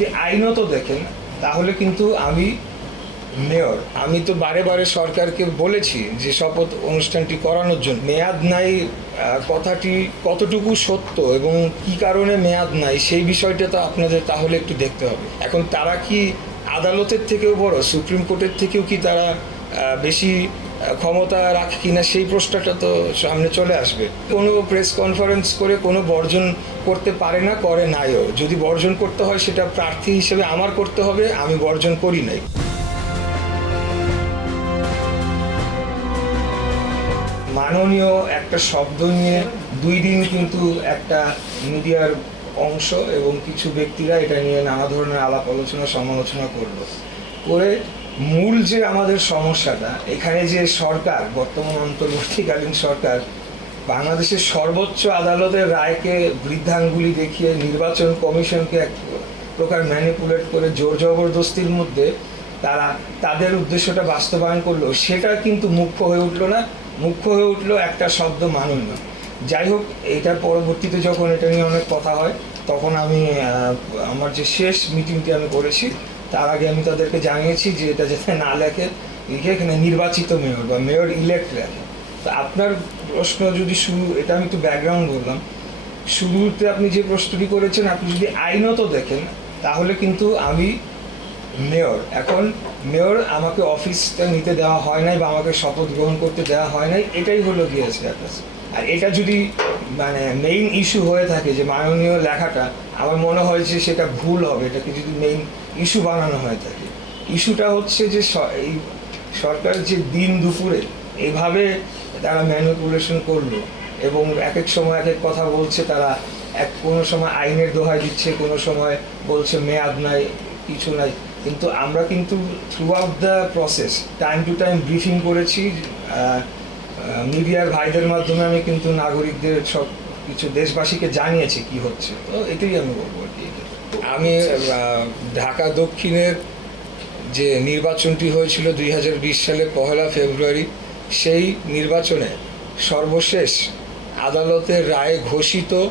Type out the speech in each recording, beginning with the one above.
যদি আইনত দেখেন, তাহলে কিন্তু আমি মেয়র। আমি তো বারে বারে সরকারকে বলেছি যে শপথ অনুষ্ঠানটি করানোর জন্য। মেয়াদ নাই কথাটি কতটুকু সত্য এবং কি কারণে মেয়াদ নাই সেই বিষয়টা তো আপনাদের তাহলে একটু দেখতে হবে। এখন তারা কি আদালতের থেকেও বড়, সুপ্রিম কোর্টের থেকেও কি তারা বেশি ক্ষমতা রাখে কিনা সেই প্রশ্নটা তো সামনে চলে আসবে। কোনো প্রেস কনফারেন্স করে কোনো বর্জন করতে পারে না, করে নাইও। যদি বর্জন করতে হয়, সেটা প্রার্থী হিসেবে আমার করতে হবে, আমি বর্জন করি নাই। মাননীয় একটা শব্দ নিয়ে দুই দিন কিন্তু একটা মিডিয়ার অংশ এবং কিছু ব্যক্তিরা এটা নিয়ে নানা ধরনের আলাপ আলোচনা, সমালোচনা করল। করে মূল যে আমাদের সমস্যাটা, এখানে যে সরকার, বর্তমান অন্তর্বর্তীকালীন সরকার বাংলাদেশের সর্বোচ্চ আদালতের রায়কে বৃদ্ধাঙ্গুলি দেখিয়ে নির্বাচন কমিশনকে এক প্রকার ম্যানিপুলেট করে জোর জবরদস্তির মধ্যে তারা তাদের উদ্দেশ্যটা বাস্তবায়ন করল, সেটা কিন্তু মুখ্য হয়ে উঠল না। মুখ্য হয়ে উঠল একটা শব্দ মাননীয়। যাই হোক এটার পরবর্তীতে যখন এটা নিয়ে অনেক কথা হয়, তখন আমি আমার যে শেষ মিটিংটি আমি করেছি, তার আগে আমি তাদেরকে জানিয়েছি যে এটা যাতে না লেখে, লিখে এখানে নির্বাচিত মেয়র বা মেয়র ইলেক্ট লেখে। তো আপনার প্রশ্ন যদি শুরু, এটা আমি একটু ব্যাকগ্রাউন্ড বললাম। শুরুতে আপনি যে প্রশ্নটি করেছেন, আপনি যদি আইনত দেখেন, তাহলে কিন্তু আমি মেয়র এখন মেয়র আমাকে অফিসটা নিতে দেওয়া হয় নাই বা আমাকে শপথ গ্রহণ করতে দেওয়া হয় নাই, এটাই হলো গিয়ে স্ট্যাটাস আর এটা যদি মানে মেইন ইস্যু হয়ে থাকে যে মাননীয় লেখাটা, আমার মনে হয় যে সেটা ভুল হবে, এটাকে যদি মেইন ইস্যু বানানো হয়ে থাকে। ইস্যুটা হচ্ছে যে এই সরকার যে দিন দুপুরে এইভাবে তারা ম্যানিপুলেশন করল এবং এক এক সময় এক এক কথা বলছে তারা। এক কোনো সময় আইনের দোহাই দিচ্ছে, কোনো সময় বলছে মেয়াদ নাই, কিছু নাই। কিন্তু আমরা কিন্তু throughout the process time to time briefing করেছি মিডিয়ার ভাইদের মাধ্যমে আমি কিন্তু নাগরিকদের সব কিছু দেশবাসীকে জানিয়েছি কি হচ্ছে। তো এটাই আমি বলব আর কি। আমি ঢাকা দক্ষিণের যে নির্বাচনটি হয়েছিল দুই সালে পহেলা ফেব্রুয়ারি সেই নির্বাচনে সর্বশেষ আদালতের রায়ে ঘোষিত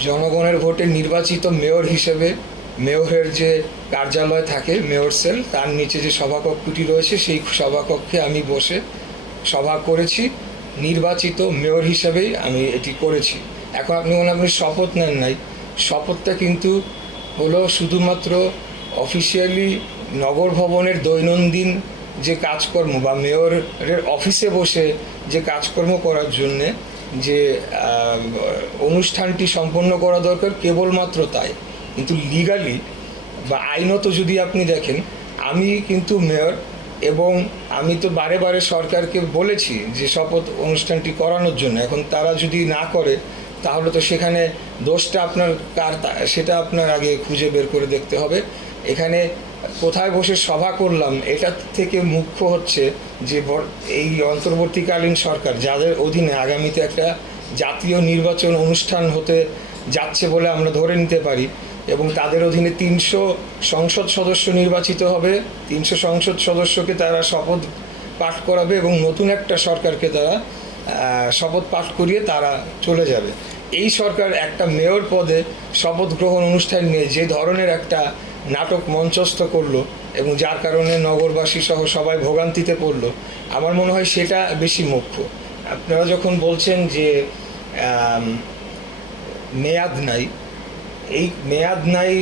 জনগণের ভোটে নির্বাচিত মেয়র হিসেবে মেয়রের যে কার্যালয় থাকে, মেয়র সেল, তার নিচে যে সভাকক্ষটি রয়েছে, সেই সভাকক্ষে আমি বসে সভা করেছি। নির্বাচিত মেয়র হিসেবেই আমি এটি করেছি। এখন আপনি মনে আপনি শপথ নেন নাই। শপথটা কিন্তু হলো শুধুমাত্র অফিসিয়ালি নগর ভবনের দৈনন্দিন যে কাজকর্ম বা মেয়রের অফিসে বসে যে কাজকর্ম করার জন্যে যে অনুষ্ঠানটি সম্পন্ন করা দরকার কেবলমাত্র তাই। কিন্তু লিগালি বা আইনত যদি আপনি দেখেন, আমি কিন্তু মেয়র এবং আমি তো বারে বারে সরকারকে বলেছি যে শপথ অনুষ্ঠানটি করানোর জন্য। এখন তারা যদি না করে, তাহলে তো সেখানে দোষটা আপনার কার সেটা আপনার আগে খুঁজে বের করে দেখতে হবে। এখানে কোথায় বসে সভা করলাম, এটা থেকে মুখ্য হচ্ছে যে এই অন্তর্বর্তীকালীন সরকার, যাদের অধীনে আগামীতে একটা জাতীয় নির্বাচন অনুষ্ঠান হতে যাচ্ছে বলে আমরা ধরে নিতে পারি এবং তাদের অধীনে তিনশো সংসদ সদস্য নির্বাচিত হবে, তিনশো সংসদ সদস্যকে তারা শপথ পাঠ করাবে এবং নতুন একটা সরকারকে তারা শপথ পাঠ করিয়ে তারা চলে যাবে। এই সরকার একটা মেয়র পদে শপথ গ্রহণ অনুষ্ঠান নিয়ে যে ধরনের একটা নাটক মঞ্চস্থ করল এবং যার কারণে নগরবাসী সহ সবাই ভোগান্তিতে পড়ল। আমার মনে হয় সেটা বেশি মুখ্য। আপনারা যখন বলছেন যে মেয়াদ নাই, এই মেয়াদ নাই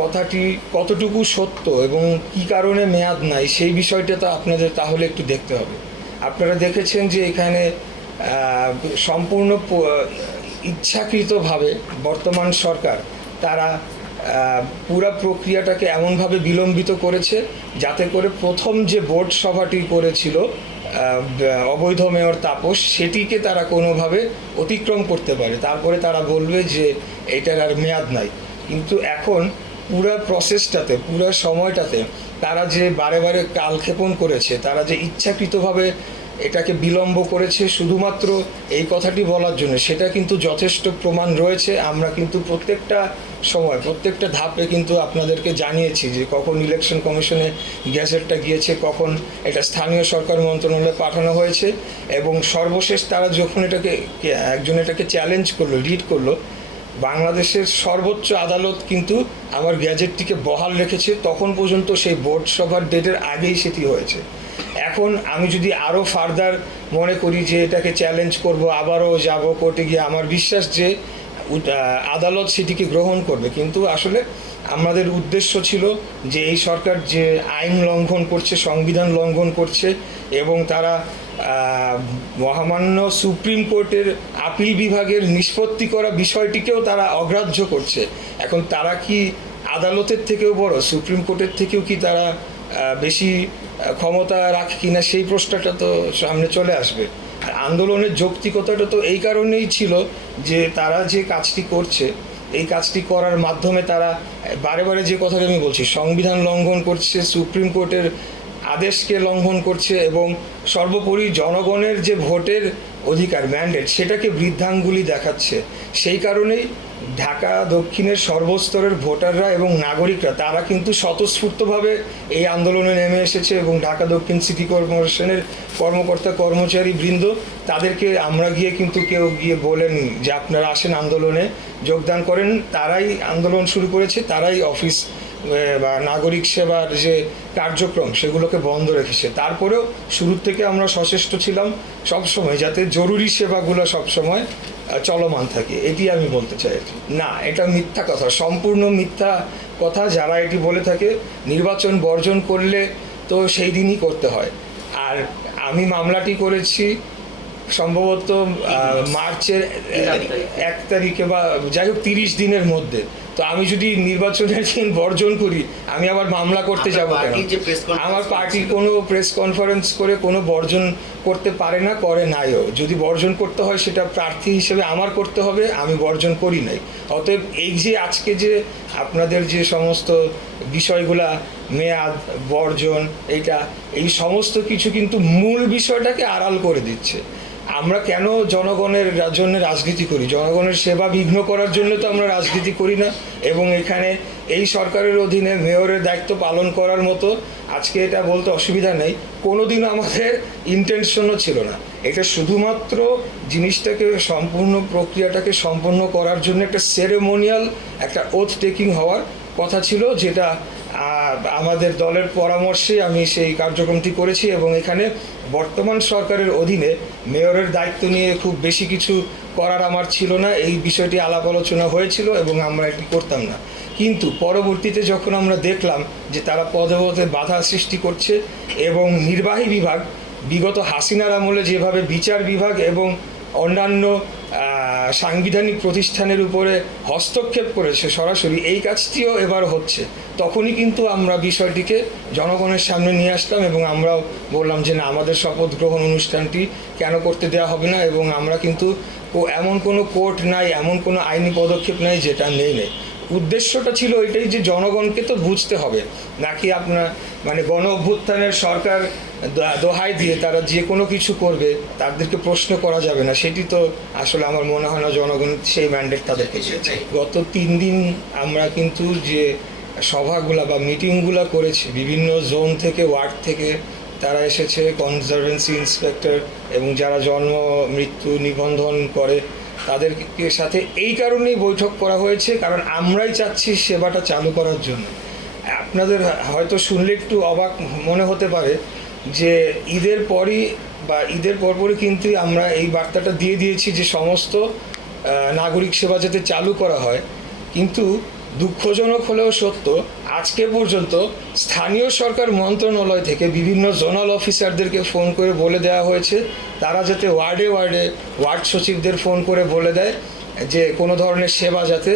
কথাটি কতটুকু সত্য এবং কি কারণে মেয়াদ নাই সেই বিষয়টা তো আপনাদের তাহলে একটু দেখতে হবে। আপনারা দেখেছেন যে এখানে সম্পূর্ণ ইচ্ছাকৃতভাবে বর্তমান সরকার তারা পুরা প্রক্রিয়াটাকে এমনভাবে বিলম্বিত করেছে যাতে করে প্রথম যে বোর্ড সভাটি করেছিল অবৈধ মেয়র তাপস, সেটিকে তারা কোনোভাবে অতিক্রম করতে পারে। তারপরে তারা বলবে যে এটার আর মেয়াদ নাই। কিন্তু এখন পুরা প্রসেসটাতে পুরো সময়টাতে তারা যে বারে বারে কালক্ষেপণ করেছে, তারা যে ইচ্ছাকৃতভাবে এটাকে বিলম্ব করেছে শুধুমাত্র এই কথাটি বলার জন্য। সেটা কিন্তু যথেষ্ট প্রমাণ রয়েছে। আমরা কিন্তু প্রত্যেকটা সময়, প্রত্যেকটা ধাপে কিন্তু আপনাদেরকে জানিয়েছি যে কখন ইলেকশন কমিশনে গ্যাজেটটা গিয়েছে, কখন এটা স্থানীয় সরকার মন্ত্রণালয়ে পাঠানো হয়েছে এবং সর্বশেষ তারা যখন এটাকে, একজন এটাকে চ্যালেঞ্জ করল রিড করল, বাংলাদেশের সর্বোচ্চ আদালত কিন্তু আমার গ্যাজেটটিকে বহাল রেখেছে। তখন পর্যন্ত সেই বোর্ড সভার ডেটের আগেই সেটি হয়েছে। এখন আমি যদি আরও ফার্দার মনে করি যে এটাকে চ্যালেঞ্জ করব, আবারও যাব কোর্টে গিয়ে, আমার বিশ্বাস যে আদালত সেটিকে গ্রহণ করবে। কিন্তু আসলে আমাদের উদ্দেশ্য ছিল যে এই সরকার যে আইন লঙ্ঘন করছে, সংবিধান লঙ্ঘন করছে এবং তারা মহামান্য সুপ্রিম কোর্টের আপিল বিভাগের নিষ্পত্তি করা বিষয়টিকেও তারা অগ্রাহ্য করছে। এখন তারা কি আদালতের থেকেও বড়? সুপ্রিম কোর্টের থেকেও কি তারা বেশি ক্ষমতা রাখে কিনা সেই প্রশ্নটা তো সামনে চলে আসবে। আর আন্দোলনের যৌক্তিকতাটা তো এই কারণেই ছিল যে তারা যে কাজটি করছে, এই কাজটি করার মাধ্যমে তারা বারে বারে যে কথাটা আমি বলছি, সংবিধান লঙ্ঘন করছে, সুপ্রিম কোর্টের আদেশকে লঙ্ঘন করছে এবং সর্বোপরি জনগণের যে ভোটের অধিকার ম্যান্ডেট সেটাকে বৃদ্ধাঙ্গুলি দেখাচ্ছে। সেই কারণেই ঢাকা দক্ষিণের সর্বস্তরের ভোটাররা এবং নাগরিকরা, তারা কিন্তু স্বতঃস্ফূর্তভাবে এই আন্দোলনে নেমে এসেছে এবং ঢাকা দক্ষিণ সিটি কর্পোরেশনের কর্মকর্তা কর্মচারী বৃন্দ, তাদেরকে আমরা গিয়ে কিন্তু কেউ গিয়ে বলেন যে আপনারা আসেন আন্দোলনে, যোগদান করেন। তারাই আন্দোলন শুরু করেছে, তারাই অফিস বা নাগরিক সেবার যে কার্যক্রম সেগুলোকে বন্ধ রেখেছে। তারপরেও শুরু থেকে আমরা সচেষ্ট ছিলাম সবসময় যাতে জরুরি সেবাগুলো সবসময় চলমান থাকে। এটি আমি বলতে চাই না এটা মিথ্যা কথা। সম্পূর্ণ মিথ্যা কথা যারা এটি বলে থাকে নির্বাচন বর্জন করলে তো সেই দিনই করতে হয়। আর আমি মামলাটি করেছি সম্ভবত মার্চের এক তারিখে বা যাই হোক তিরিশ দিনের মধ্যে। তো আমি যদি নির্বাচনের দিন বর্জন করি আমি আবার মামলা করতে যাব কেন? আমার পার্টি কোনো প্রেস কনফারেন্স করে কোনো বর্জন করতে পারে না করে নাইও যদি বর্জন করতে হয় সেটা প্রার্থী হিসেবে আমার করতে হবে আমি বর্জন করি নাই। অতএব এই যে আজকে যে আপনাদের যে সমস্ত বিষয়গুলা মেয়াদ বর্জন এইটা এই সমস্ত কিছু কিন্তু মূল বিষয়টাকে আড়াল করে দিচ্ছে। আমরা কেন জনগণের জন্য রাজনীতি করি? জনগণের সেবা বিঘ্ন করার জন্য তো আমরা রাজনীতি করি না। এবং এখানে এই সরকারের অধীনে মেয়রের দায়িত্ব পালন করার মতো আজকে এটা বলতে অসুবিধা নেই। কোনোদিনও আমাদের ইন্টেনশনও ছিল না। এটা শুধুমাত্র জিনিসটাকে সম্পূর্ণ প্রক্রিয়াটাকে সম্পন্ন করার জন্য একটা সেরেমোনিয়াল একটা ওথ টেকিং হওয়ার কথা ছিল, যেটা আমাদের দলের পরামর্শে আমি সেই কার্যক্রমটি করেছি এবং এখানে বর্তমান সরকারের অধীনে মেয়রের দায়িত্ব নিয়ে খুব বেশি কিছু করার আমার ছিল না। এই বিষয়টি আলাপ আলোচনা হয়েছিল এবং আমরা এটি করতাম না। কিন্তু পরবর্তীতে যখন আমরা দেখলাম যে তারা পদে পদে বাধা সৃষ্টি করছে এবং নির্বাহী বিভাগ, বিগত হাসিনার আমলে যেভাবে বিচার বিভাগ এবং অন্যান্য সাংবিধানিক প্রতিষ্ঠানের উপরে হস্তক্ষেপ করেছে সরাসরি। এই কাজটিও এবার হচ্ছে। তখনই কিন্তু আমরা বিষয়টিকে জনগণের সামনে নিয়ে আসলাম এবং আমরাও বললাম যে, না, আমাদের শপথ গ্রহণ অনুষ্ঠানটি কেন করতে দেওয়া হবে না? এবং আমরা কিন্তু এমন কোনো কোর্ট নাই, এমন কোনো আইনি পদক্ষেপ নাই যেটা নেই নেই। উদ্দেশ্যটা ছিল এটাই যে, জনগণকে তো বুঝতে হবে। নাকি আপনার মানে গণ অভ্যুত্থানের সরকার দোহাই দিয়ে তারা যে কোনো কিছু করবে, তাদেরকে প্রশ্ন করা যাবে না। সেটি তো আসলে আমার মনে হয় না জনগণ সেই ম্যান্ডেট তাদেরকে দিয়েছে। গত তিন দিন আমরা কিন্তু যে সভাগুলা বা মিটিংগুলা করেছি, বিভিন্ন জোন থেকে, ওয়ার্ড থেকে, তারা এসেছে কনজারভেন্সি ইন্সপেক্টর এবং যারা জন্ম, মৃত্যু নিবন্ধন করে, তাদেরকে সাথে এই কারণেই বৈঠক করা হয়েছে, কারণ আমরাই চাচ্ছি সেবাটা চালু করার জন্য। আপনাদের হয়তো শুনলে একটু অবাক মনে হতে পারে যে ঈদের পরই বা ঈদের পরপরই কিন্তু আমরা এই বার্তাটা দিয়ে দিয়েছি যে সমস্ত নাগরিক সেবা যাতে চালু করা হয়। কিন্তু দুঃখজনক হলেও সত্য, আজকে পর্যন্ত স্থানীয় সরকার মন্ত্রণালয় থেকে বিভিন্ন জোনাল অফিসারদেরকে ফোন করে বলে দেওয়া হয়েছে। তারা যাতে ওয়ার্ডে ওয়ার্ডে ওয়ার্ড সচিবদের ফোন করে বলে দেয় যে কোনো ধরনের সেবা যাতে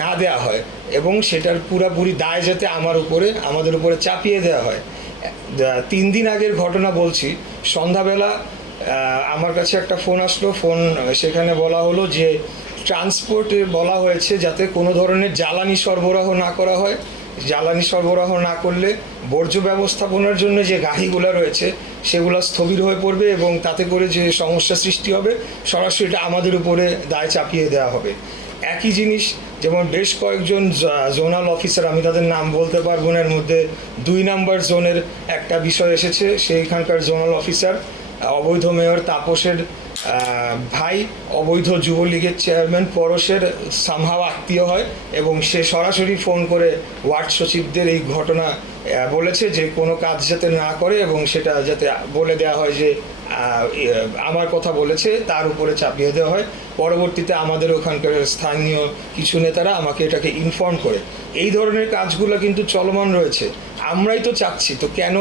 না দেওয়া হয় এবং সেটার পুরাপুরি দায় যাতে আমার উপরে, আমাদের উপরে চাপিয়ে দেওয়া হয়। তিন দিন আগের ঘটনা বলছি। সন্ধ্যাবেলা আমার কাছে একটা ফোন আসলো। ফোন, সেখানে বলা হলো যে, ট্রান্সপোর্টে বলা হয়েছে যাতে কোনো ধরনের জ্বালানি সরবরাহ না করা হয়। জ্বালানি সরবরাহ না করলে বর্জ্য ব্যবস্থাপনার জন্য যে গাড়িগুলো রয়েছে, সেগুলো স্থবির হয়ে পড়বে এবং তাতে করে যে সমস্যা সৃষ্টি হবে, সরাসরি আমাদের উপরে দায় চাপিয়ে দেওয়া হবে। একই জিনিস, যেমন বেশ কয়েকজন জোনাল অফিসার, আমি তাদের নাম বলতে পারব না, এর মধ্যে দুই নাম্বার জোনের একটা বিষয় এসেছে, সেইখানকার জোনাল অফিসার, অবৈধ মেয়র তাপসের ভাই, অবৈধ যুবলীগের চেয়ারম্যান পরশের সামহাও আত্মীয় হয়, এবং সে সরাসরি ফোন করে ওয়ার্ড সচিবদের এই ঘটনা বলেছে যে কোনো কাজ যাতে না করে, এবং সেটা যাতে বলে দেওয়া হয় যে আমার কথা বলেছে, তার উপরে চাপিয়ে দেওয়া হয়। পরবর্তীতে আমাদের ওখানকার স্থানীয় কিছু নেতারা আমাকে এটাকে ইনফর্ম করে। এই ধরনের কাজগুলো কিন্তু চলমান রয়েছে। আমরাই তো চাচ্ছি, তো কেন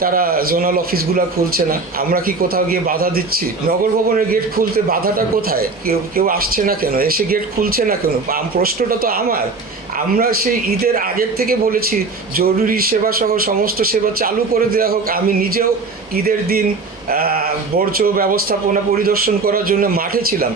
তারা জোনাল অফিসগুলো খুলছে না? আমরা কি কোথাও গিয়ে বাধা দিচ্ছি? নগর ভবনের গেট খুলতে বাধাটা কোথায়? কেউ কেউ আসছে না কেন? এসে গেট খুলছে না কেন? প্রশ্নটা তো আমার। আমরা সেই ঈদের আগের থেকে বলেছি, জরুরি সেবা সহ সমস্ত সেবা চালু করে দেওয়া হোক। আমি নিজেও ঈদের দিন বর্জ্য ব্যবস্থাপনা পরিদর্শন করার জন্য মাঠে ছিলাম।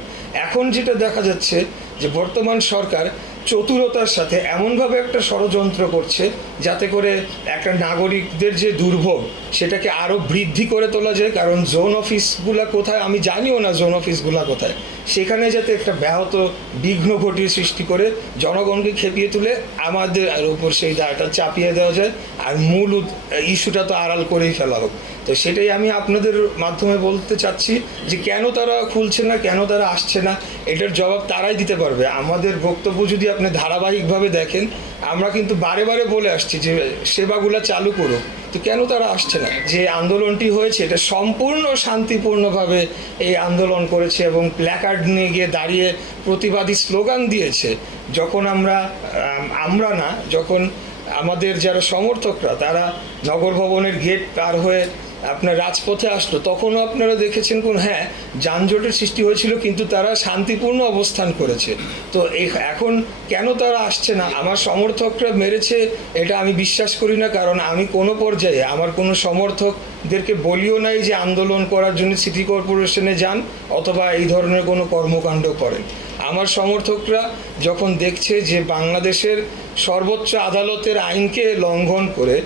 এখন যেটা দেখা যাচ্ছে যে বর্তমান সরকার চতুরতার সাথে এমনভাবে একটা ষড়যন্ত্র করছে যাতে করে একটা নাগরিকদের যে দুর্ভোগ সেটাকে আরও বৃদ্ধি করে তোলা যায়, কারণ জোন অফিসগুলা কোথায়? আমি জানিও না জোন অফিসগুলা কোথায়। সেখানে যাতে একটা ব্যাহত বিঘ্ন ঘটিয়ে সৃষ্টি করে, জনগণকে খেপিয়ে তুলে আমাদের আর উপর সেই দায়টা চাপিয়ে দেওয়া যায়, আর মূল ইস্যুটা তো আড়াল করেই ফেলা হোক। তো সেটাই আমি আপনাদের মাধ্যমে বলতে চাচ্ছি যে কেন তারা খুলছে না, কেন তারা আসছে না, এটার জবাব তারাই দিতে পারবে। আমাদের বক্তব্য যদি আপনি ধারাবাহিকভাবে দেখেন, আমরা কিন্তু বারে বারে বলে আসছি যে সেবাগুলো চালু করুক। তো কেন তারা আসছে না? যে আন্দোলনটি হয়েছে, এটা সম্পূর্ণ শান্তিপূর্ণভাবে এই আন্দোলন করেছে এবং প্ল্যাকার্ড নিয়ে গিয়ে দাঁড়িয়ে প্রতিবাদী স্লোগান দিয়েছে। যখন আমরা আমরা না, যখন আমাদের যারা সমর্থকরা, তারা নগর ভবনের গেট পার হয়ে আপনার রাজপথে আসলো, তখনও আপনারা দেখেছেন কোন হ্যাঁ যানজটের সৃষ্টি হয়েছিল, কিন্তু তারা শান্তিপূর্ণ অবস্থান করেছে। তো এখন কেন তারা আসছে না? আমার সমর্থকরা মেরেছে, এটা আমি বিশ্বাস করি না, কারণ আমি কোনো পর্যায়ে আমার কোনো সমর্থকদেরকে বলিও নাই যে আন্দোলন করার জন্য সিটি কর্পোরেশনে যান, অথবা এই ধরনের কোনো কর্মকাণ্ড করেন। আমার সমর্থকরা যখন দেখছে যে বাংলাদেশের সর্বোচ্চ আদালতের আইনকে লঙ্ঘন করে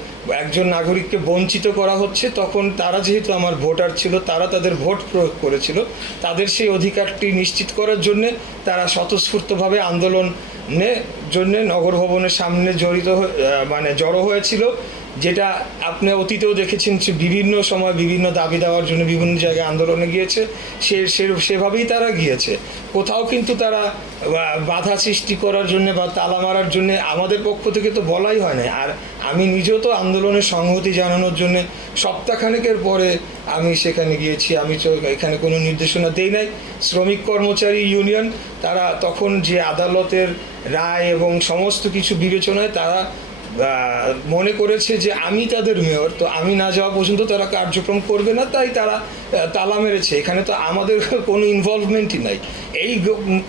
একজন নাগরিককে বঞ্চিত করা হচ্ছে, তখন তারা যেহেতু আমার ভোটার ছিল, তারা তাদের ভোট প্রয়োগ করেছিল। তাদের সেই অধিকারটি নিশ্চিত করার জন্য তারা স্বতঃস্ফূর্তভাবে আন্দোলনে জন্যে নগর ভবনের সামনে জড়িত মানে জড়ো হয়েছিল। যেটা আপনি অতীতেও দেখেছেন যে বিভিন্ন সময় বিভিন্ন দাবি দেওয়ার জন্য বিভিন্ন জায়গায় আন্দোলনে গিয়েছে। সে, সে- সেভাবেই তারা গিয়েছে। কোথাও কিন্তু তারা বাধা সৃষ্টি করার জন্য বা তালা মারার জন্য আমাদের পক্ষ থেকে তো বলাই হয় না আর আমি নিজেও তো আন্দোলনের সংহতি জানানোর জন্য সপ্তাহখানেকের পরে আমি সেখানে গিয়েছি। আমি তো এখানে কোনো নির্দেশনা দেই নাই। শ্রমিক কর্মচারী ইউনিয়ন, তারা তখন যে আদালতের রায় এবং সমস্ত কিছু বিবেচনায় তারা মনে করেছে যে আমি তাদের মেয়র, তো আমি না যাওয়া পর্যন্ত তারা কার্যক্রম করবে না, তাই তারা তালা মেরেছে। এখানে তো আমাদের কোনো ইনভলভমেন্টই নাই। এই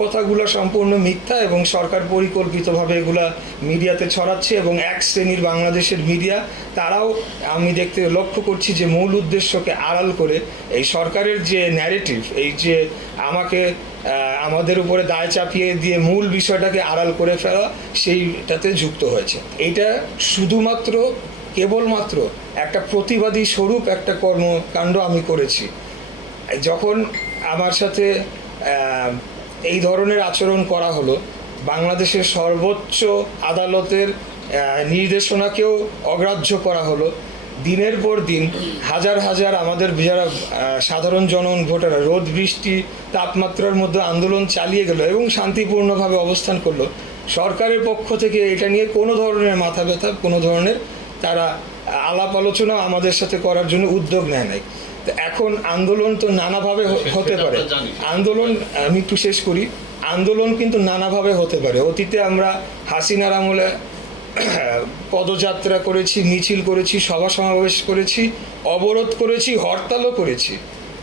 কথাগুলো সম্পূর্ণ মিথ্যা এবং সরকার পরিকল্পিতভাবে এগুলা মিডিয়াতে ছড়াচ্ছে এবং এক শ্রেণির বাংলাদেশের মিডিয়া, তারাও আমি দেখতে লক্ষ্য করছি যে মূল উদ্দেশ্যকে আড়াল করে এই সরকারের যে ন্যারেটিভ এই যে আমাকে আমাদের উপরে দায় চাপিয়ে দিয়ে মূল বিষয়টাকে আড়াল করে ফেলা, সেইটাতে যুক্ত হয়েছে। এটা শুধুমাত্র, কেবলমাত্র একটা প্রতিবাদী স্বরূপ একটা কর্মকাণ্ড আমি করেছি। যখন আমার সাথে এই ধরনের আচরণ করা হলো, বাংলাদেশের সর্বোচ্চ আদালতের নির্দেশনাকেও অগ্রাহ্য করা হলো দিনের পর দিন হাজার হাজার আমাদের যারা সাধারণ জনগণ ভোটাররা রোদ বৃষ্টি তাপমাত্রার মধ্যে আন্দোলন চালিয়ে গেল এবং শান্তিপূর্ণভাবে অবস্থান করল। সরকারের পক্ষ থেকে এটা নিয়ে কোনো ধরনের মাথা ব্যথা কোনো ধরনের তারা আলাপ আলোচনা আমাদের সাথে করার জন্য উদ্যোগ নেয় নাই। তো এখন আন্দোলন তো নানাভাবে হতে পারে। আন্দোলন আমি একটু শেষ করি। আন্দোলন কিন্তু নানাভাবে হতে পারে। অতীতে আমরা হাসিনার আমলে পদযাত্রা করেছি, মিছিল করেছি সভা সমাবেশ করেছি, অবরোধ করেছি, হরতালও করেছি।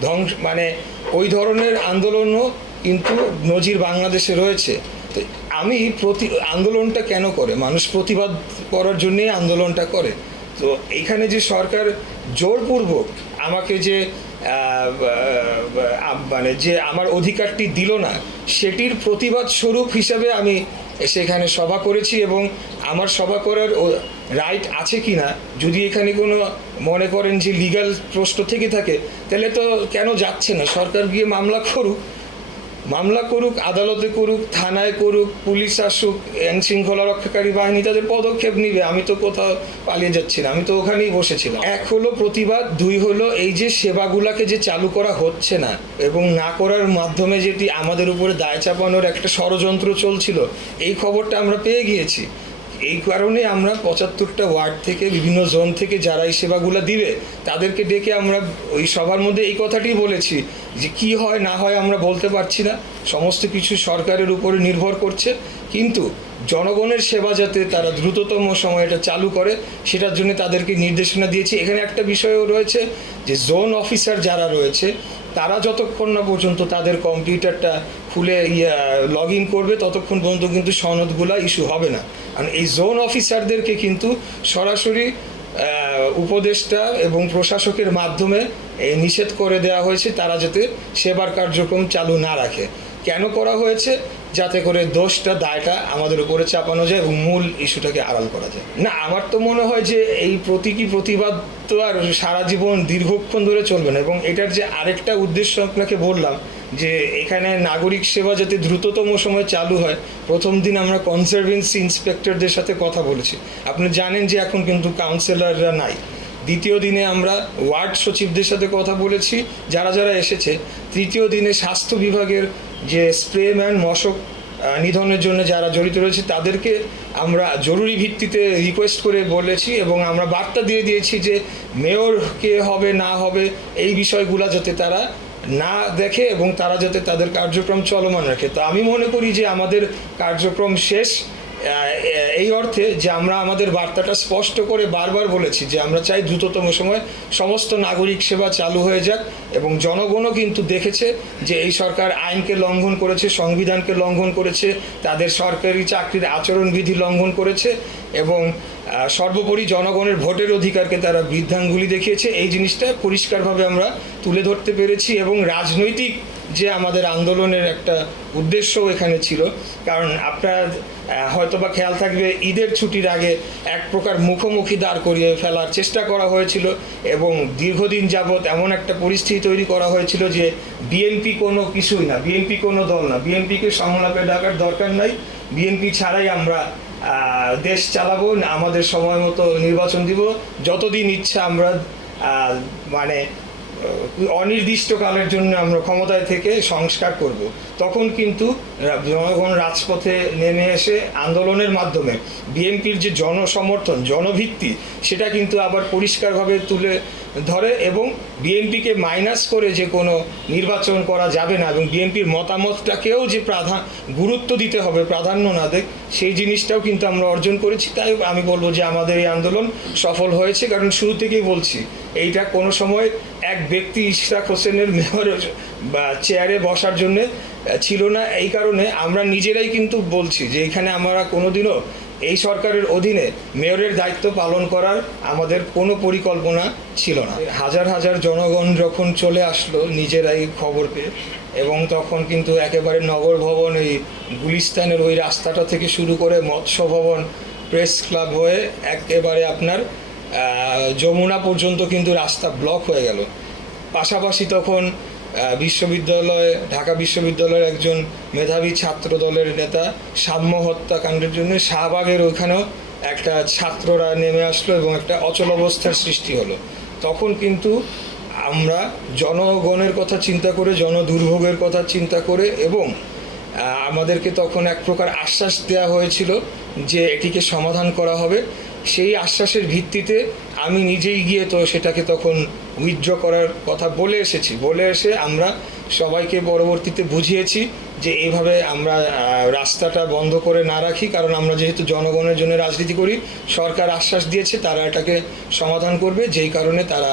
ধ্বংস মানে ওই ধরনের আন্দোলনও কিন্তু নজির বাংলাদেশে রয়েছে। তো আমি প্রতি, আন্দোলনটা কেন করে? মানুষ প্রতিবাদ করার জন্যেই আন্দোলনটা করে। তো এখানে যে সরকার জোরপূর্বক আমাকে যে মানে যে আমার অধিকারটি দিল না, সেটির প্রতিবাদ স্বরূপ হিসাবে আমি সেখানে সভা করেছি এবং আমার সভা করার রাইট আছে কি না, যদি এখানে কোনো মনে করেন যে লিগাল প্রশ্ন থেকে থাকে, তাহলে তো কেন যাচ্ছে না? সরকার গিয়ে মামলা করুক। মামলা করুক, আদালতে করুক, থানায় করুক, পুলিশ আসুক আইন শৃঙ্খলা রক্ষাকারী বাহিনী তাদের পদক্ষেপ নিবে। আমি তো কোথাও পালিয়ে যাচ্ছি না, আমি তো ওখানেই বসেছিলাম। এক হলো প্রতিবাদ, দুই হলো এই যে সেবাগুলাকে যে চালু করা হচ্ছে না এবং না করার মাধ্যমে যেটি আমাদের উপরে দায় চাপানোর একটা ষড়যন্ত্র চলছিল, এই খবরটা আমরা পেয়ে গিয়েছি। এই কারণে আমরা পঁচাত্তরটা ওয়ার্ড থেকে বিভিন্ন জোন থেকে যারা এই সেবাগুলো দিবে, তাদেরকে ডেকে আমরা ওই সবার মধ্যে এই কথাটি বলেছি যে কি হয়, না হয় আমরা বলতে পারছি না। সমস্ত কিছু সরকারের উপরে নির্ভর করছে। কিন্তু জনগণের সেবা যাতে তারা দ্রুততম সময় এটা চালু করে, সেটার জন্য তাদেরকে নির্দেশনা দিয়েছি। এখানে একটা বিষয়ও রয়েছে যে জোন অফিসার যারা রয়েছে তারা যতক্ষণ না পর্যন্ত তাদের কম্পিউটারটা খুলে লগ ইন করবে, ততক্ষণ পর্যন্ত কিন্তু সনদগুলা ইস্যু হবে না। কারণ এই জোন অফিসারদেরকে কিন্তু সরাসরি উপদেষ্টা এবং প্রশাসকের মাধ্যমে নিষেধ করে দেওয়া হয়েছে, তারা যাতে সেবার কার্যক্রম চালু না রাখে। কেন করা হয়েছে? যাতে করে দোষটা, দায়টা আমাদের উপরে চাপানো যায় এবং মূল ইস্যুটাকে আড়াল করা যায়। না, আমার তো মনে হয় যে এই প্রতীকী প্রতিবাদ তো আর সারা জীবন দীর্ঘক্ষণ ধরে চলবে না এবং এটার যে আরেকটা উদ্দেশ্য আপনাকে বললাম যে এখানে নাগরিক সেবা যাতে দ্রুততম সময় চালু হয়, প্রথম দিন আমরা কনজারভেন্সি ইন্সপেক্টরদের সাথে কথা বলেছি। আপনি জানেন যে এখন কিন্তু কাউন্সিলররা নাই। দ্বিতীয় দিনে আমরা ওয়ার্ড সচিবদের সাথে কথা বলেছি, যারা যারা এসেছে, তৃতীয় দিনে স্বাস্থ্য বিভাগের যে স্প্রে ম্যান মশক নিধনের জন্য যারা জড়িত রয়েছে, তাদেরকে আমরা জরুরি ভিত্তিতে রিকোয়েস্ট করে বলেছি এবং আমরা বার্তা দিয়ে দিয়েছি যে মেয়র কে হবে, না হবে, এই বিষয়গুলো যাতে তারা না দেখে এবং তারা যাতে তাদের কার্যক্রম চলমান রাখে। তো আমি মনে করি যে আমাদের কার্যক্রম শেষ। এই অর্থে যে আমরা আমাদের বার্তাটা স্পষ্ট করে বারবার বলেছি যে আমরা চাই দ্রুততম সময় সমস্ত নাগরিক সেবা চালু হয়ে যাক এবং জনগণও কিন্তু দেখেছে যে এই সরকার আইনকে লঙ্ঘন করেছে, সংবিধানকে লঙ্ঘন করেছে, তাদের সরকারি চাকরির আচরণবিধি লঙ্ঘন করেছে এবং সর্বোপরি জনগণের ভোটের অধিকারকে তারা বৃদ্ধাঙ্গুলি দেখিয়েছে। এই জিনিসটা পরিষ্কারভাবে আমরা তুলে ধরতে পেরেছি এবং রাজনৈতিক যে আমাদের আন্দোলনের একটা উদ্দেশ্য এখানে ছিল। কারণ আপনার আহ, হয়তোবা খেয়াল থাকবে ঈদের ছুটির আগে এক প্রকার মুখোমুখি দাঁড় করিয়ে ফেলার চেষ্টা করা হয়েছিল এবং দীর্ঘদিন যাবৎ এমন একটা পরিস্থিতি তৈরি করা হয়েছিল যে বিএনপি কোনো কিছুই না বিএনপি কোনো দল না বিএনপিকে সংলাপে ডাকার দরকার নাই। বিএনপি ছাড়াই আমরা দেশ চালাবো আমাদের সময় মতো নির্বাচন দিব। যতদিন ইচ্ছা আমরা মানে অনির্দিষ্টকালের জন্য আমরা ক্ষমতায় থেকে সংস্কার করব। তখন কিন্তু জনগণ রাজপথে নেমে এসে আন্দোলনের মাধ্যমে বিএনপির যে জনসমর্থন জনভিত্তি সেটা কিন্তু আবার পরিষ্কারভাবে তুলে ধরে এবং বিএনপিকে মাইনাস করে যে কোনো নির্বাচন করা যাবে না এবং বিএনপির মতামতটাকেও যে প্রাধান গুরুত্ব দিতে হবে, প্রাধান্য না দেখ সেই জিনিসটাও কিন্তু আমরা অর্জন করেছি। তাই আমি বলব যে আমাদের এই আন্দোলন সফল হয়েছে। কারণ শুরু থেকেই বলছি, এইটা কোনো সময় এক ব্যক্তি ইশরাক হোসেনের মেয়র বা চেয়ারে বসার জন্য ছিল না। এই কারণে আমরা নিজেরাই কিন্তু বলছি যে এখানে আমরা কোনোদিনও এই সরকারের অধীনে মেয়রের দায়িত্ব পালন করার আমাদের কোনো পরিকল্পনা ছিল না। হাজার হাজার জনগণ যখন চলে আসলো নিজেরাই খবর পেয়ে এবং তখন কিন্তু একেবারে নগর ভবন, এই গুলিস্তানের ওই রাস্তাটা থেকে শুরু করে মৎস্য ভবন, প্রেস ক্লাব হয়ে একেবারে আপনার যমুনা পর্যন্ত কিন্তু রাস্তা ব্লক হয়ে গেল। পাশাপাশি তখন বিশ্ববিদ্যালয়ে, ঢাকা বিশ্ববিদ্যালয়ের একজন মেধাবী ছাত্র দলের নেতা সাম্য হত্যাকাণ্ডের জন্য শাহবাগের ওইখানেও একটা ছাত্ররা নেমে আসলো এবং একটা অচল অবস্থার সৃষ্টি হলো। তখন কিন্তু আমরা জনগণের কথা চিন্তা করে, জনদুর্ভোগের কথা চিন্তা করে এবং আমাদেরকে তখন এক প্রকার আশ্বাস দেওয়া হয়েছিল যে এটিকে সমাধান করা হবে। সেই আশ্বাসের ভিত্তিতে আমি নিজেই গিয়ে তো সেটাকে তখন উইথড্র করার কথা বলে এসেছি। বলে এসে আমরা সবাইকে পরবর্তীতে বুঝিয়েছি যে এইভাবে আমরা রাস্তাটা বন্ধ করে না রাখি, কারণ আমরা যেহেতু জনগণের জন্য রাজনীতি করি, সরকার আশ্বাস দিয়েছে তারা এটাকে সমাধান করবে, যেই কারণে তারা,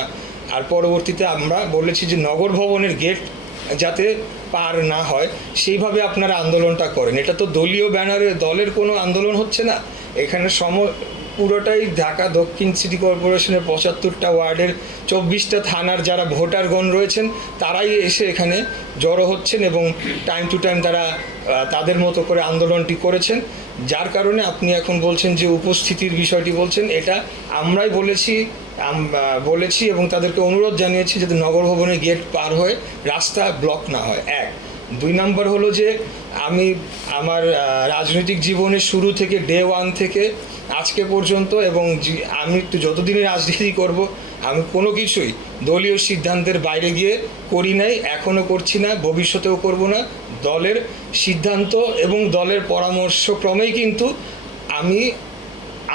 আর পরবর্তীতে আমরা বলেছি যে নগর ভবনের গেট যাতে পার না হয়, সেইভাবে আপনারা আন্দোলনটা করেন। এটা তো দলীয় ব্যানারে, দলের কোনো আন্দোলন হচ্ছে না। এখানে সম পুরোটাই ঢাকা দক্ষিণ সিটি কর্পোরেশনের পঁচাত্তরটা ওয়ার্ডের চব্বিশটা থানার যারা ভোটারগণ রয়েছেন, তারাই এসে এখানে জড়ো হচ্ছেন এবং টাইম টু টাইম তারা তাদের মতো করে আন্দোলনটি করেছেন। যার কারণে আপনি এখন বলছেন যে উপস্থিতির বিষয়টি বলছেন, এটা আমরাই বলেছি বলেছি এবং তাদেরকে অনুরোধ জানিয়েছি যাতে নগর ভবনের গেট পার হয়ে রাস্তা ব্লক না হয়। এক। দুই নম্বর হলো যে আমি আমার রাজনৈতিক জীবনের শুরু থেকে ডে ওয়ান থেকে আজকে পর্যন্ত এবং আমি তো যতদিনই রাজনীতি করব, আমি কোনো কিছুই দলীয় সিদ্ধান্তের বাইরে গিয়ে করি নাই এখনও করছি না, ভবিষ্যতেও করব না। দলের সিদ্ধান্ত এবং দলের পরামর্শক্রমেই কিন্তু আমি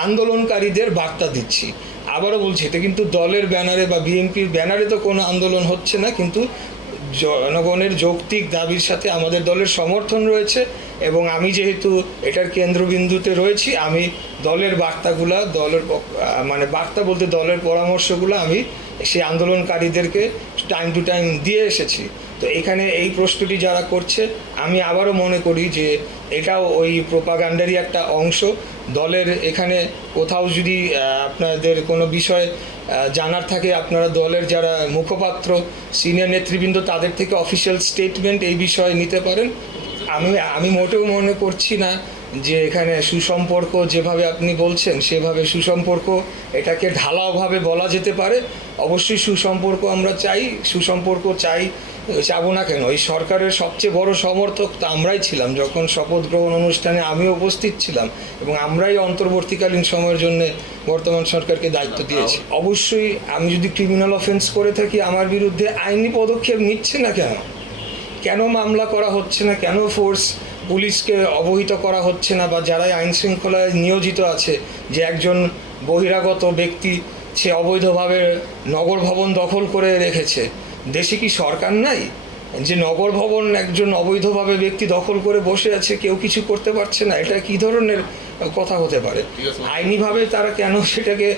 আন্দোলনকারীদের বার্তা দিচ্ছি। আবারও বলছি, এটা কিন্তু দলের ব্যানারে বা বিএনপির ব্যানারে তো কোনো আন্দোলন হচ্ছে না, কিন্তু জনগণের যৌক্তিক দাবির সাথে আমাদের দলের সমর্থন রয়েছে এবং আমি যেহেতু এটার কেন্দ্রবিন্দুতে রয়েছি, আমি দলের বার্তাগুলা, দলের মানে বার্তা বলতে দলের পরামর্শগুলো আমি সেই আন্দোলনকারীদেরকে টাইম টু টাইম দিয়ে এসেছি। তো এখানে এই প্রশ্নটি যারা করছে, আমি আবারও মনে করি যে এটাও ওই প্রোপাগান্ডারই একটা অংশ। দলের এখানে কোথাও যদি আপনাদের কোনো বিষয় জানার থাকে আপনারা দলের যারা মুখপাত্র সিনিয়র নেতৃবৃন্দ, তাদের থেকে অফিসিয়াল স্টেটমেন্ট এই বিষয়ে নিতে পারেন। আমি আমি মোটেও মনে করছি না যে এখানে সুসম্পর্ক যেভাবে আপনি বলছেন, সেভাবে সুসম্পর্ক এটাকে ঢালাওভাবে বলা যেতে পারে। অবশ্যই সুসম্পর্ক আমরা চাই, সুসম্পর্ক চাই চাবো না কেন? এই সরকারের সবচেয়ে বড় সমর্থক তো আমরাই ছিলাম। যখন শপথ গ্রহণ অনুষ্ঠানে আমি উপস্থিত ছিলাম এবং আমরাই অন্তর্বর্তীকালীন সময়ের জন্য বর্তমান সরকারকে দায়িত্ব দিয়েছি। অবশ্যই আমি যদি ক্রিমিনাল অফেন্স করে থাকি, আমার বিরুদ্ধে আইনি পদক্ষেপ নিচ্ছে না কেন? কেন মামলা করা হচ্ছে না? কেন ফোর্স পুলিশকে অবহিত করা হচ্ছে না? বা যারাই আইন শৃঙ্খলায় নিয়োজিত আছে, যে একজন বহিরাগত ব্যক্তি সে অবৈধভাবে নগর ভবন দখল করে রেখেছে দেশে কি সরকার নাই? যে নগর ভবন একজন অবৈধভাবে ব্যক্তি দখল করে বসে আছে কেউ কিছু করতে পারছে না এটা কি ধরনের কথা হতে পারে? আইনিভাবে তারা কেন সেটাকে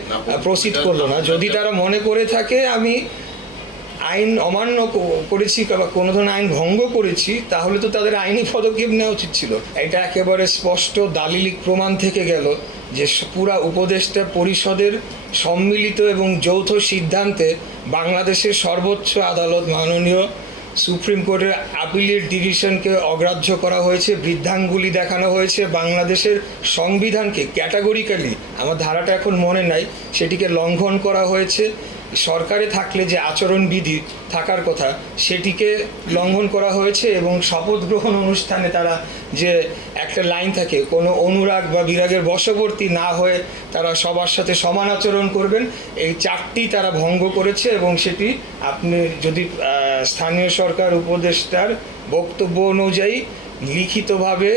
প্রসিড করল না? যদি তারা মনে করে থাকে আমি আইন অমান্য করেছি বা কোনো ধরনের আইন ভঙ্গ করেছি তাহলে তো তাদের আইনি পদক্ষেপ নেওয়া উচিত ছিল। এটা একেবারে স্পষ্ট দালিলিক প্রমাণ থেকে গেল যে পুরা উপদেষ্টা পরিষদের সম্মিলিত এবং যৌথ সিদ্ধান্তে বাংলাদেশের সর্বোচ্চ আদালত মাননীয় সুপ্রিম কোর্টের আপিলের ডিভিশনকে অগ্রাহ্য করা হয়েছে, বৃদ্ধাঙ্গুলি দেখানো হয়েছে, বাংলাদেশের সংবিধানকে ক্যাটাগরিক্যালি আমার ধারাটা এখন মনে নাই, সেটিকে লঙ্ঘন করা হয়েছে। সরকারে থাকলে যে আচরণবিধি থাকার কথা, সেটিকে লঙ্ঘন করা হয়েছে এবং শপথ গ্রহণ অনুষ্ঠানে তারা যে একটা লাইন থাকে, কোনো অনুরাগ বা বিরাগের বশবর্তী না হয়ে তারা সবার সাথে সমান আচরণ করবেন, এই চারটি তারা ভঙ্গ করেছে এবং সেটি আপনি যদি স্থানীয় সরকার উপদেষ্টার বক্তব্য অনুযায়ী লিখিতভাবে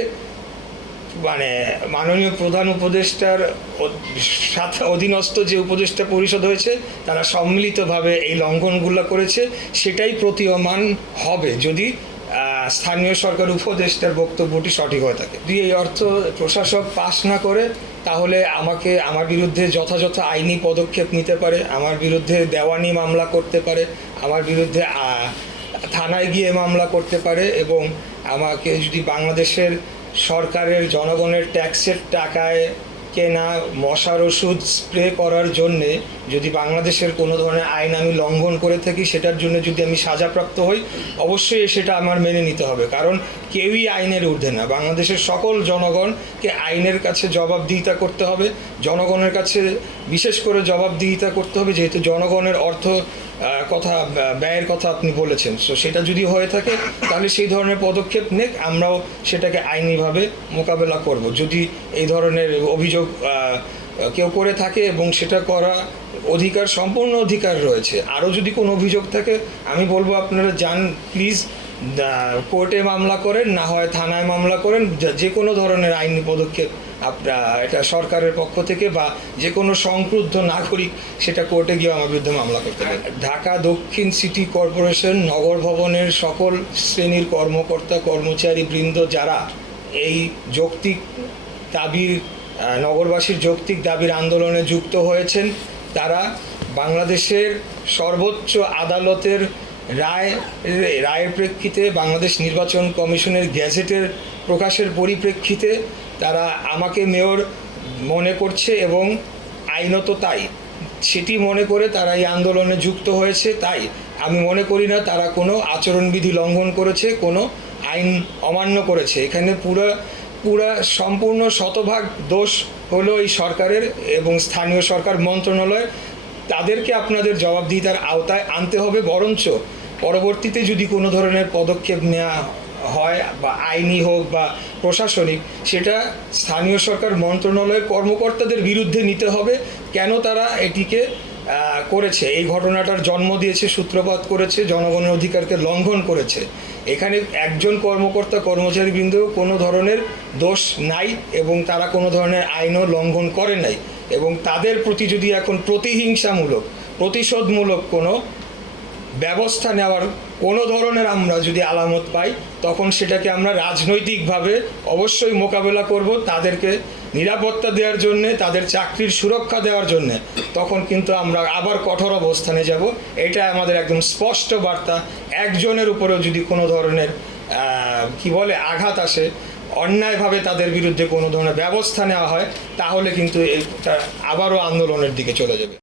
মানে মাননীয় প্রধান উপদেষ্টার সাথে অধীনস্থ যে উপদেষ্টা পরিষদ হয়েছে, তারা সম্মিলিতভাবে এই লঙ্ঘনগুলো করেছে, সেটাই প্রতীয়মান হবে যদি স্থানীয় সরকার উপদেষ্টার বক্তব্যটি সঠিক হয়ে থাকে। যদি এই অর্থ প্রশাসক পাশ না করে, তাহলে আমাকে, আমার বিরুদ্ধে যথাযথ আইনি পদক্ষেপ নিতে পারে, আমার বিরুদ্ধে দেওয়ানি মামলা করতে পারে, আমার বিরুদ্ধে থানায় গিয়ে মামলা করতে পারে এবং আমাকে যদি বাংলাদেশের সরকারের জনগণের ট্যাক্সের টাকায় কেনা মশার ওষুধ স্প্রে করার জন্যে যদি বাংলাদেশের কোনো ধরনের আইন আমি লঙ্ঘন করে থাকি, সেটার জন্য যদি আমি সাজাপ্রাপ্ত হই, অবশ্যই সেটা আমার মেনে নিতে হবে। কারণ কেউই আইনের ঊর্ধ্বে না। বাংলাদেশের সকল জনগণকে আইনের কাছে জবাবদিহিতা করতে হবে। জনগণের কাছে বিশেষ করে জবাবদিহিতা করতে হবে, যেহেতু জনগণের অর্থ কথা ব্যয়ের কথা আপনি বলেছেন। সো সেটা যদি হয়ে থাকে, তাহলে সেই ধরনের পদক্ষেপ নেক, আমরাও সেটাকে আইনিভাবে মোকাবেলা করব। যদি এই ধরনের অভিযোগ কেউ করে থাকে এবং সেটা করা অধিকার, সম্পূর্ণ অধিকার রয়েছে, আরও যদি কোনো অভিযোগ থাকে, আমি বলব আপনারা যান, প্লিজ কোর্টে মামলা করেন, না হয় থানায় মামলা করেন, যে কোনো ধরনের আইনি পদক্ষেপ আপনার এটা সরকারের পক্ষ থেকে বা যে কোনো সংক্রুদ্ধ নাগরিক সেটা কোর্টে গিয়ে আমার বিরুদ্ধে মামলা করতে পারে। ঢাকা দক্ষিণ সিটি কর্পোরেশন নগর ভবনের সকল শ্রেণির কর্মকর্তা, কর্মচারী বৃন্দ যারা এই যৌক্তিক দাবির নগরবাসীর যৌক্তিক দাবির আন্দোলনে যুক্ত হয়েছেন, তারা বাংলাদেশের সর্বোচ্চ আদালতের রায়, রায়ের প্রেক্ষিতে বাংলাদেশ নির্বাচন কমিশনের গ্যাজেটের প্রকাশের পরিপ্রেক্ষিতে তারা আমাকে মেয়র মনে করছে এবং আইনত তাই। সেটি মনে করে তারা এই আন্দোলনে যুক্ত হয়েছে, তাই আমি মনে করি না তারা কোনো আচরণবিধি লঙ্ঘন করেছে, কোনো আইন অমান্য করেছে। এখানে পুরো, পুরা সম্পূর্ণ শতভাগ দোষ হলো এই সরকারের এবং স্থানীয় সরকার মন্ত্রণালয়। তাদেরকে আপনাদের জবাবদিহিতার আওতায় আনতে হবে, বরঞ্চ পরবর্তীতে যদি কোনো ধরনের পদক্ষেপ নেওয়া হয় বা আইনি হোক বা প্রশাসনিক, সেটা স্থানীয় সরকার মন্ত্রণালয়ের কর্মকর্তাদের বিরুদ্ধে নিতে হবে। কেন তারা এটিকে করেছে? এই ঘটনাটার জন্ম দিয়েছে, সূত্রপাত করেছে, জনগণের অধিকারকে লঙ্ঘন করেছে। এখানে একজন কর্মকর্তা কর্মচারীবৃন্দ কোনো ধরনের দোষ নাই এবং তারা কোনো ধরনের আইনও লঙ্ঘন করে নাই। এবং তাদের প্রতি যদি এখন প্রতিহিংসামূলক, প্রতিশোধমূলক কোনো ব্যবস্থা নেওয়ার কোনো ধরনের আমরা যদি আলামত পাই, তখন সেটাকে আমরা রাজনৈতিকভাবে অবশ্যই মোকাবেলা করব তাদেরকে নিরাপত্তা দেওয়ার জন্যে, তাদের চাকরির সুরক্ষা দেওয়ার জন্যে। তখন কিন্তু আমরা আবার কঠোর অবস্থানে যাব। এটা আমাদের একদম স্পষ্ট বার্তা। একজনের উপরেও যদি কোনো ধরনের কি বলে, আঘাত আসে, অন্যায়ভাবে তাদের বিরুদ্ধে কোনো ধরনের ব্যবস্থা নেওয়া হয়, তাহলে কিন্তু এইটা আবারও আন্দোলনের দিকে চলে যাবে।